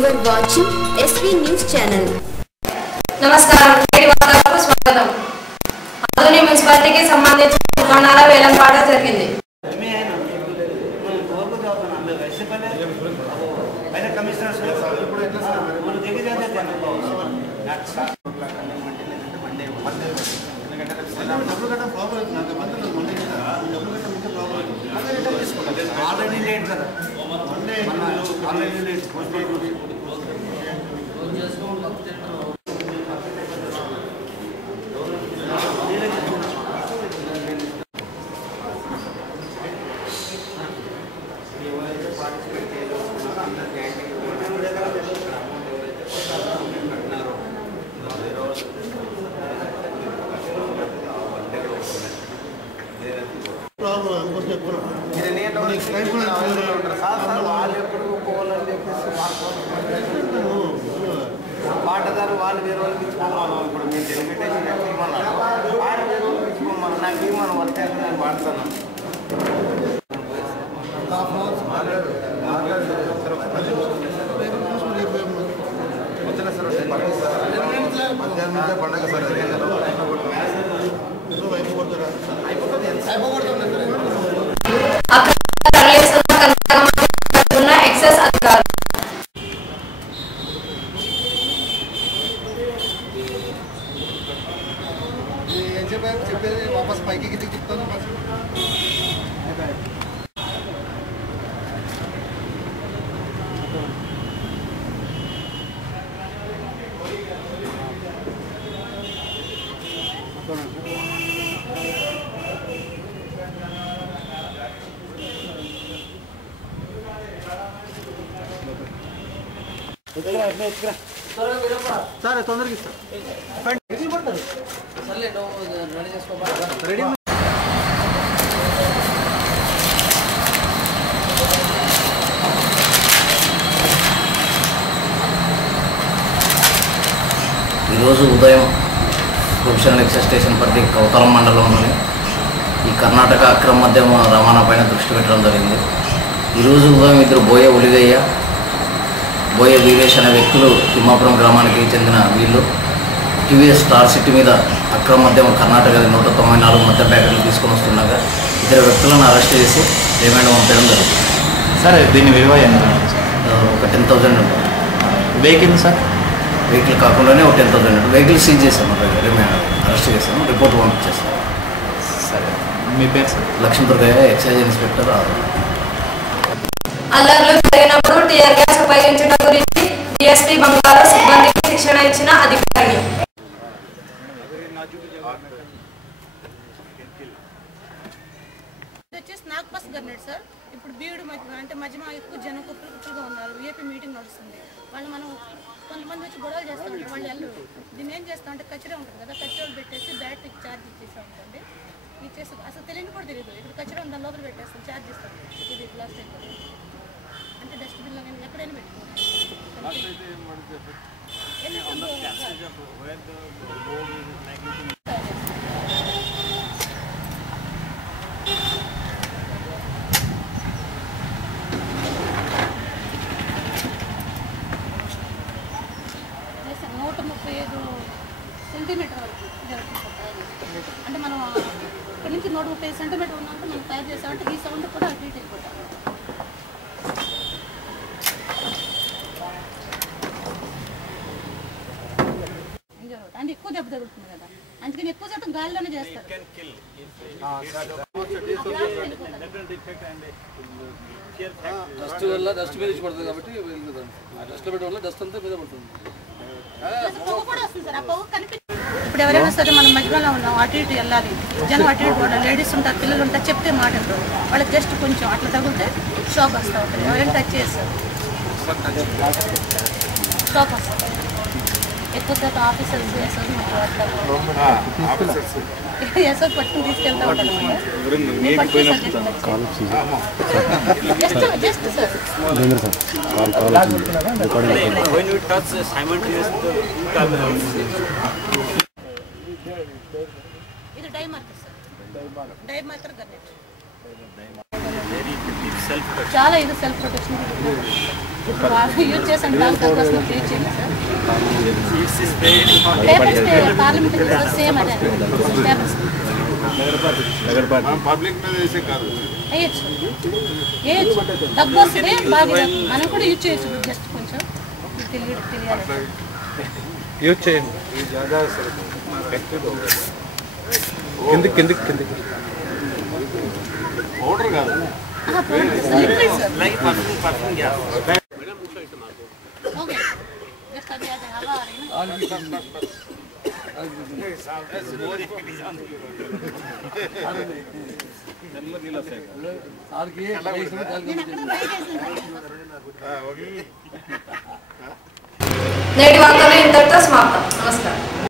You are watching SV News Channel. నమస్కారం. నేటి వార్తలకు స్వాగతం. ఆధునిక మున్సిపాలిటీకి సంబంధించిన దుకాణాల వేలంపాట జరిగింది. పాటదారు వాళ్ళు వేరే వాళ్ళకి ఇచ్చుకోమన్నాం. ఇప్పుడు మేము డెలిమిటేషన్ ఇవ్వమన్నాం. వాళ్ళు వేరే వాళ్ళకి ఇచ్చుకోమన్నాం. నాకు ఇవ్వమని వస్తే నేను పాడుతున్నాను. పండుగ సార్ ఎక్సైజ్ అధికారులు చెప్పేది వాపస్ పైకి చెప్తాను. సరే తొందరగా ఇస్తా. రెడీ ఈరోజు ఉదయం ప్రొఫెషనల్ ఎక్సైజ్ స్టేషన్ పరిధి కౌతలం మండలంలోని ఈ కర్ణాటక అక్రమ మద్యం రవాణా పైన దృష్టి పెట్టడం జరిగింది. ఈరోజు ఉదయం ఇద్దరు బోయ ఒలిగయ్య, బోయ వీరేష్ అనే వ్యక్తులు తిమ్మాపురం గ్రామానికి చెందిన వీళ్ళు టీవీఎస్ స్టార్ సిటీ మీద అక్రమ మద్యం కర్ణాటక 194 మద్యం ప్యాకెట్లు తీసుకొని వస్తుండగా ఇద్దరు వ్యక్తులను అరెస్ట్ చేసి రిమాండ్ పంపడం జరిగింది. సార్ దీని విలువ ఎంత? ఒక 10,000 ఉంటుంది. Vehicle sir? వెహికల్ కాకుండానే ఒక 10,000 ఉంటుంది. వెహికల్ సీజ్ చేసాము, రిమాండ్ అరెస్ట్ చేసాము, రిపోర్ట్ పంపించేస్తాము. సరే, మీ పేరు సార్? లక్ష్మీదుర్గయ్య, excise inspector. అల్లర్లు జరిగినప్పుడు టీఆర్ గ్యాస్ ఉపయోగించడం గురించి డిఎస్పీ బంగారు సిబ్బందికి శిక్షణ ఇచ్చిన అధికారి. వచ్చేసి నాగపాస్ గవర్నమెంట్ సార్. ఇప్పుడు బీడు అంటే మధ్య ఎక్కువ జనం కుప్పలుగా ఉన్నారు. ఏపీ మీటింగ్ నడుస్తుంది. వాళ్ళు మనం కొంతమంది వచ్చి గొడవలు చేస్తూ ఉంటారు. వాళ్ళు వెళ్ళరు. దీన్ని ఏం చేస్తాం అంటే కచ్చరా ఉంటుంది కదా, కచ్చరాలు పెట్టేసి బ్యాటరీకి ఛార్జ్ ఇచ్చేస్తూ ఉంటుంది. ఇచ్చేసి అసలు తెలియని కూడా తెలియదు. ఇక్కడ కచ్చరా దాని లోపల పెట్టేస్తాం, ఛార్జ్ ఇస్తాం. ఇది ప్లాస్టిక్ అంటే డస్ట్బిన్లో నేను ఎక్కడైనా పెట్టుకోవాలి. సెంటీమీటర్ వరకు అంటే మనం ఇక్కడ నుంచి 130 సెంటీమీటర్ ఉన్నంత మనం తయారు చేసామంటే ఈ సౌండ్ కూడా అటు ఇటు వెళ్ళిపోతాం. అంటే ఎక్కువ దెబ్బ తగులుతుంది కదా, అందుకని ఎక్కువ శాతం గాలిలోనే చేస్తారు. డస్ట్ వల్ల డస్ట్ మీద పడుతుంది కాబట్టి డస్ట్ పెట్టడం వల్ల డస్ట్ అంతా మీద పడుతుంది. ఇప్పుడు ఎవరైనా సరే మనం మధ్యలో ఉన్నాం, అటు ఇటు వెళ్ళాలి, జనం అటు ఇటు పోవాలి, లేడీస్ ఉంటారు, పిల్లలు ఉంటారు, చెప్తే మాట అంటారు. వాళ్ళకి జస్ట్ కొంచెం అట్లా తగిలితే షాక్ వస్తూ ఉంటుంది. ఎవరైనా టచ్ చేస్తారు షాక్ వస్తుంది. ఎక్కువ శాతం ఆఫీసర్స్ ఎస్ఎస్ పట్టుకుని తీసుకెళ్తా ఉంటారు. జస్ట్ సార్ ఇది dye marker sir, dye marker గన్నెట్. చాలా ఇది సెల్ఫ్ ప్రొటెక్షన్ యూజ్ చేసాను డాక్టర్ కోసం యూజ్ చేయండి sir. Pepper spray parliament same అదే పేపర్ వేయచ్చు దగ్గు వస్తుంది బాగా మనం కూడా యూజ్ చేయొచ్చు. జస్ట్ కొంచెం తెలియాలి యూజ్ చేయండి. కిందికి కిందికి కిందికి పౌడర్ కాదు నేటి వార్తలు ఇంతటితో సమాప్తం. నమస్కారం.